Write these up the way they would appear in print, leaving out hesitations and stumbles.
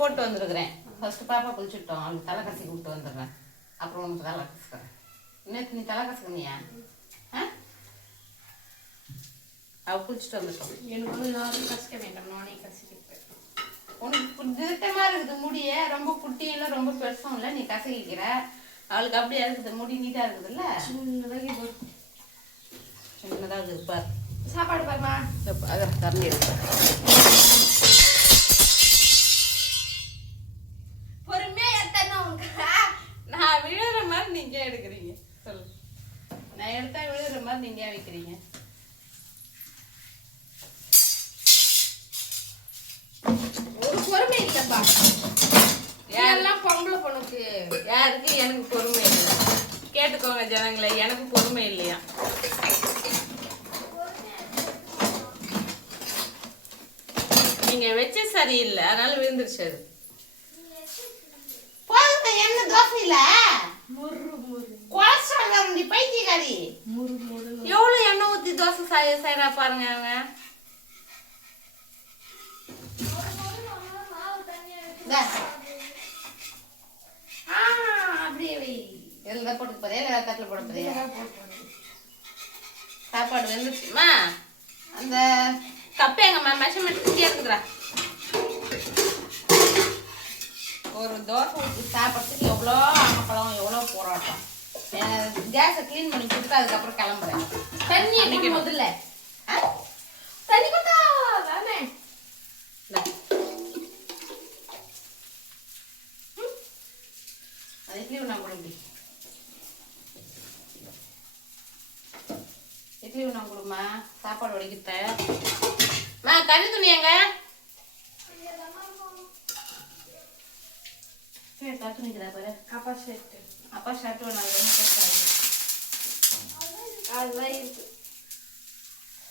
போட்டு வந்துருக்குறேன். ஃபர்ஸ்ட் பாப்பா குளிச்சுட்டோம், அவளுக்கு தலை கசி விட்டு வந்துடுறேன். அப்புறம் உனக்கு தலை கசுக்கிறேன். நேற்று நீ தலை கசுக்கணியா? அவள் குளிச்சுட்டு வந்துட்டோம். எனக்கு வந்து யாரும் கசிக்க வேண்டாம், நானே கசிக்கிப்பேன். உனக்கு திருத்தமாக இருக்குது முடிய, ரொம்ப குட்டியும் ரொம்ப பெருசும் இல்லை, நீ கசக்கிக்கிற. அவளுக்கு அப்படியே இருக்குது, முடி நீட்டாக இருக்குதுல்ல. சின்னதாக இருக்குது பார். சாப்பாடு பாருமா, அதை தரண்டி எடுப்பேன். பொறுமையாக எடுத்தேன்னா உனக்கு நான் விழுற மாதிரி நீங்க எடுக்கிறீங்க. சொல்லு, நான் எடுத்தா விழுற மாதிரி நீங்க வைக்கிறீங்க. ஒரு பொறுமை இல்லப்பா. யாரெல்லாம் பொம்பளை பொண்ணுக்கு யாருக்கு? எனக்கு பொறுமை இல்லை. கேட்டுக்கோங்க ஜனங்களை, எனக்கு பொறுமை இல்லையா? நீங்க வச்ச சரியில்லை, அதனால விழுந்துருச்சு. அது போதுங்க. என்ன தோசை இல்ல, கொலஸ்ட்ரால் வரும். நீ பைத்தியக்காரி. எவ்வளவு எண்ணெய் ஊத்தி தோசை செய்யறா பாருங்க. அவங்க அப்படியே இதுல போட்டு போறியா இல்ல தட்டுல போட போறியா? சாப்பாடு வெந்துச்சுமா. அந்த கப்பு எங்கம்மா மெஷர்மெண்ட் இங்கே இருக்குதுடா. ஒரு தோசை ஊற்றி சாப்பிட்றதுக்கு எவ்வளோ அமப்பழம், எவ்வளோ போராட்டம். கேஸை க்ளீன் பண்ணி கொடுத்து அதுக்கப்புறம் கிளம்புறேன். தண்ணி அன்னைக்கு முதல்ல தண்ணி கொடுத்தா தானே. அது இட்லி ஒன்றா கூட இப்படி இட்லி ஒன்றா கொடுமா. சாப்பாடு வடிக்கிட்டேன். கறி துணி எங்க? துணிக்கிறா பாரு. அப்பா ஷர்ட்டு, அப்பா ஷர்ட் ஒன்று பேசுறாரு. அதுதான் இருக்கு.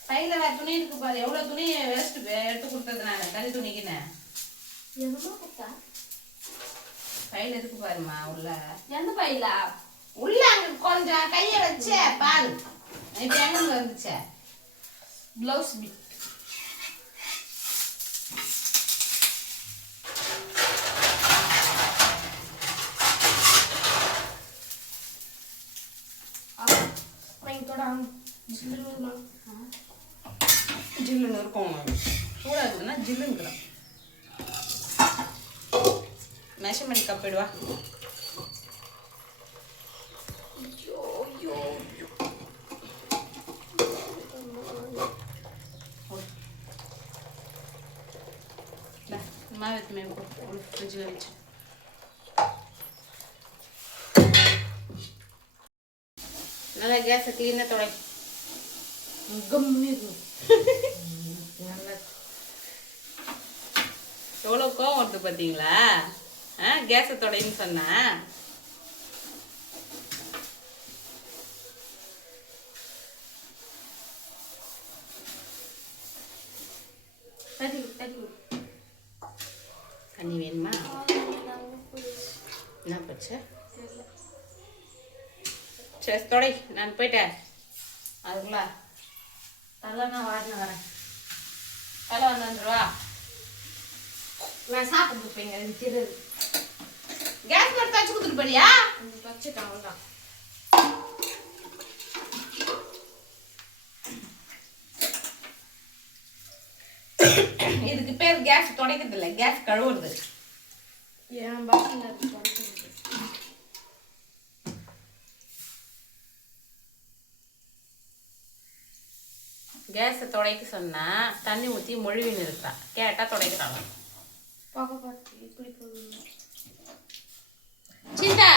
கையில் வேறு துணி இருக்கு பாரு. எவ்வளோ துணி வேஸ்ட் எடுத்து கொடுத்தது நான் கறி துணிக்குன்னு. எதுமா கொடுத்தா? கையில் இருக்கு பாருமா. உள்ள எந்த பையில? உள்ள அங்கே கொஞ்சம் கையை வச்ச பால். இப்போ எங்கே வந்துச்சே? Blouse bit. ஜில்லுன்னு இருக்கும். சூடாக இருக்குதுன்னா ஜில்லுன்னுக்குறோம். Measurement cup இடுவா. மாவு எடுத்து மேலே ஃப்ரிட்ஜில் வச்சு நல்லா கேஸை க்ளீனாக தொடை. எவ்வளோ கோவம் வருது பார்த்தீங்களா? கேஸை தொடைன்னு சொன்னா தண்ணி வேணுமா? என்ன போச்சு? சரி தொடை, நான் போயிட்டேன். அதுக்குள்ள தலை நான் வாடின வரேன். தலை வந்துருவா. நான் சாப்பிட்டு போய்ங்க. அது தெரியுது. கேஸ் மட்டும் தச்சு கொடுத்துட்டு போறியா? தச்சுட்டாங்க தான். இதுக்கு பேர் கேஸ் துடைக்கிறது இல்லை, கேஸ் கழுவுறது. என் பாட்டில் துடைக்கிறது. கேஸை துடைக்க சொன்னா தண்ணி ஊற்றி மொழிவின்னு இருக்கிறான். கேட்டால் துடைக்கிறாங்க. இப்படி போடுங்க. சிந்தா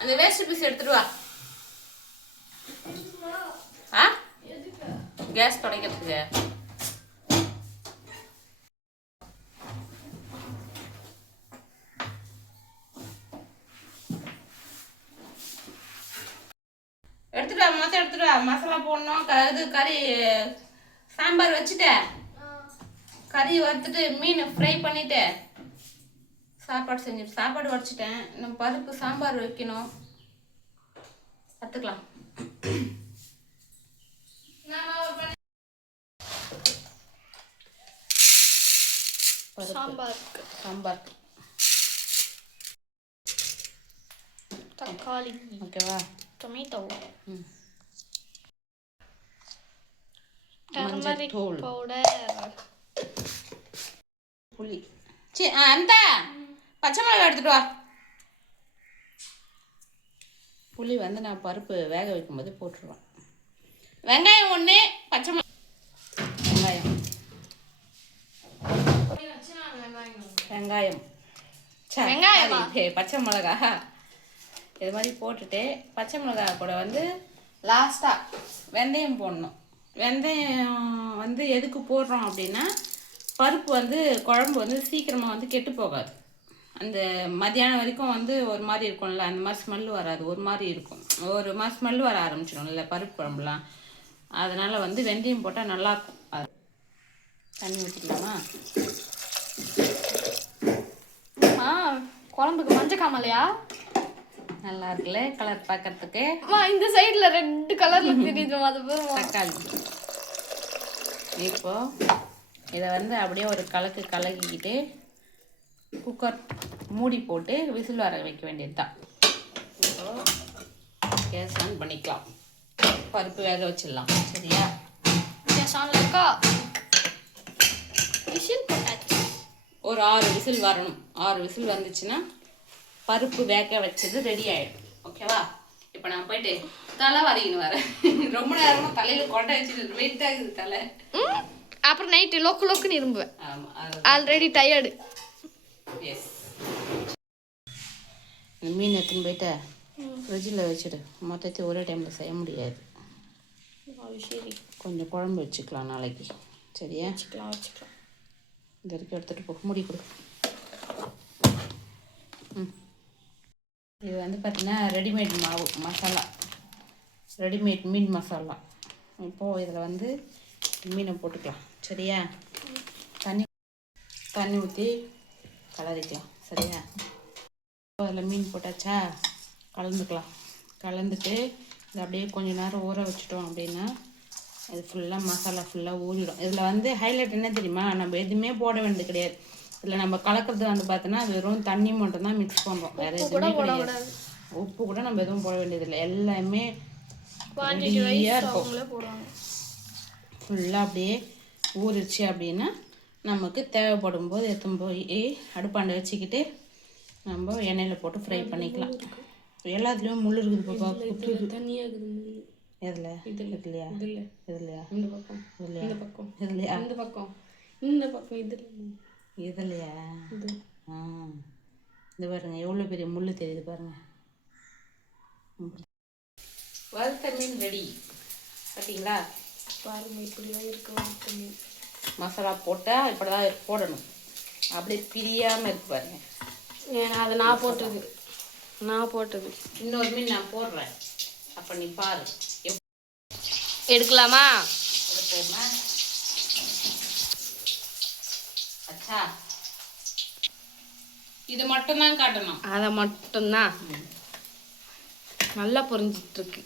அந்த வேஸ்ட் பீஸ் எடுத்துட்டு வா. கேஸ் துடைக்கிறதுக்கு எடுத்துட்டு வா. மொத்தம் எடுத்துட்டு வா. மசாலா போடணும். இது கறி சாம்பார் வச்சுட்டேன். கறி வறுத்துட்டு மீன் ஃப்ரை பண்ணிட்டு சாப்பாடு செஞ்சு சாப்பாடு வடிச்சிட்டேன். நம்ம பருப்பு சாம்பார் வைக்கணும். கற்றுக்கலாம். சாம்பார் சாம்பார் தக்காளி, ஓகேவா? டொமேட்டோ, ம் டர்மரிக் தூள், பவுடர், புளி. சரி அந்த பச்சை மிளகாய் எடுத்துட்டு வா. புளி வந்து நான் பருப்பு வேக வைக்கும்போது போட்டுருவேன். வெங்காயம் 1, பச்சை மிளகாய், வெங்காயம் வெங்காயமா? பச்சை மிளகா இது மாதிரி போட்டுட்டு பச்சை மிளகாய் கூட வந்து லாஸ்ட்டாக வெந்தயம் போடணும். வெந்தயம் வந்து எதுக்கு போடுறோம் அப்படின்னா பருப்பு வந்து குழம்பு வந்து சீக்கிரமாக வந்து கெட்டு போகாது. அந்த மதியானம் வரைக்கும் வந்து ஒரு மாதிரி இருக்கும்ல, அந்த மாதிரி ஸ்மெல் வராது, ஒரு மாதிரி இருக்கும், ஒரு மாதிரி ஸ்மெல் வர ஆரம்பிச்சிடும்ல பருப்பு குழம்புலாம். அதனால் வந்து வெந்தயம் போட்டால் நல்லாயிருக்கும். அது தண்ணி ஊற்றிக்கலாமா? குழம்புக்கு மஞ்சள் காமலையா? நல்லா இருக்குல்ல கலர் பார்க்கறதுக்கு. இந்த சைடில் ரெட் கலரில் தெரியுது. அது தக்காளி. இப்போ இதை வந்து அப்படியே ஒரு கலக்கிக்கிட்டு குக்கர் மூடி போட்டு விசில் வர வைக்க வேண்டியது தான். இப்போ கேஸ் ஆன் பண்ணிக்கலாம், பருப்பு வேக வச்சிடலாம். சரியா? கேஸ் ஆன்ல இருக்கா? விசில் போட்டாச்சு. ஒரு 6 விசில் வரணும். 6 விசில் வந்துச்சுன்னா பருப்பு வேக வச்சது ரெடி ஆகிடும். ஓகேவா? இப்போ நான் போயிட்டு தலை வரைக்கணும் வரேன். ரொம்ப நேரமாக தலையில் கொண்டை வச்சுட்டு வெயிட் ஆகுது தலை. அப்புறம் நைட்டு லோக்குன்னு இரும்புவேன். ஆமாம், ஆல்ரெடி டயர்டு. எஸ். இந்த மீன் எடுத்துன்னு போயிட்டு ஃப்ரிட்ஜில் வச்சுடு. மொத்தத்தையும் ஒரே டைமில் செய்ய முடியாது. சரி, கொஞ்சம் குழம்பு வச்சுக்கலாம் நாளைக்கு. சரியா? வச்சுக்கலாம். இது வரைக்கும் எடுத்துகிட்டு போ, மூடி கொடு. இது வந்து பார்த்தீங்கன்னா ரெடிமேட் மாவு மசாலா, ரெடிமேட் மீன் மசாலா. இப்போது இதில் வந்து மீனை போட்டுக்கலாம். சரியா? தண்ணி ஊற்றி கலரிக்கலாம். சரியா? அதில் மீன் போட்டாச்சா, கலந்துக்கலாம். கலந்துட்டு இது அப்படியே கொஞ்சம் நேரம் ஊற வச்சுட்டோம் அப்படின்னா இது ஃபுல்லாக மசாலா ஃபுல்லாக ஊறிடும். இதில் வந்து ஹைலைட் என்ன தெரியுமா, நம்ம எதுவுமே போட வேண்டியது கிடையாது. இதில் நம்ம கலக்கிறது வந்து பார்த்தோன்னா வெறும் தண்ணி மட்டும்தான் மிக்ஸ் பண்ணுறோம், வேறு எதுவுமே கிடையாது. உப்பு கூட நம்ம எதுவும் போட வேண்டியதில்லை, எல்லாமே ரெடியாக இருக்கும். ஃபுல்லாக அப்படியே ஊறிடுச்சு அப்படின்னா நமக்கு தேவைப்படும் போது எடுத்துன்னு போய் அடுப்பாண்டை வச்சுக்கிட்டு நம்ம எண்ணெயில் போட்டு ஃப்ரை பண்ணிக்கலாம். எல்லாத்துலேயும் முள் இருக்குது பாப்பா, குத்துது. தண்ணியாக இருக்குது முள். எதில்? இதுலையா? இதுலையா? இந்த பக்கம், இதுலையா? இந்த பக்கம், இதுலையா? இந்த பக்கம், இந்த பக்கம், இதுலையா? இது. இது பாருங்க எவ்வளோ பெரிய முள் தெரியுது பாருங்க. வறுத்த மீன் ரெடி. பார்த்தீங்களா? பாருங்க இப்படிதான் இருக்கு வறுத்த மீன். மசாலா போட்டால் இப்படி தான் போடணும், அப்படியே பிரியாமல் இருக்கு பாருங்க. ஏன்னா அது நான் போட்டது. இன்னொரு மீன் நான் போடுறேன், அப்போ நீ பாரு. எடுக்கலாமா? எடுப்போமா? அச்சா, இது மட்டும்தான் காட்டணும். அதை மட்டும்தான். நல்லா பொரிஞ்சிட்டு இருக்கு.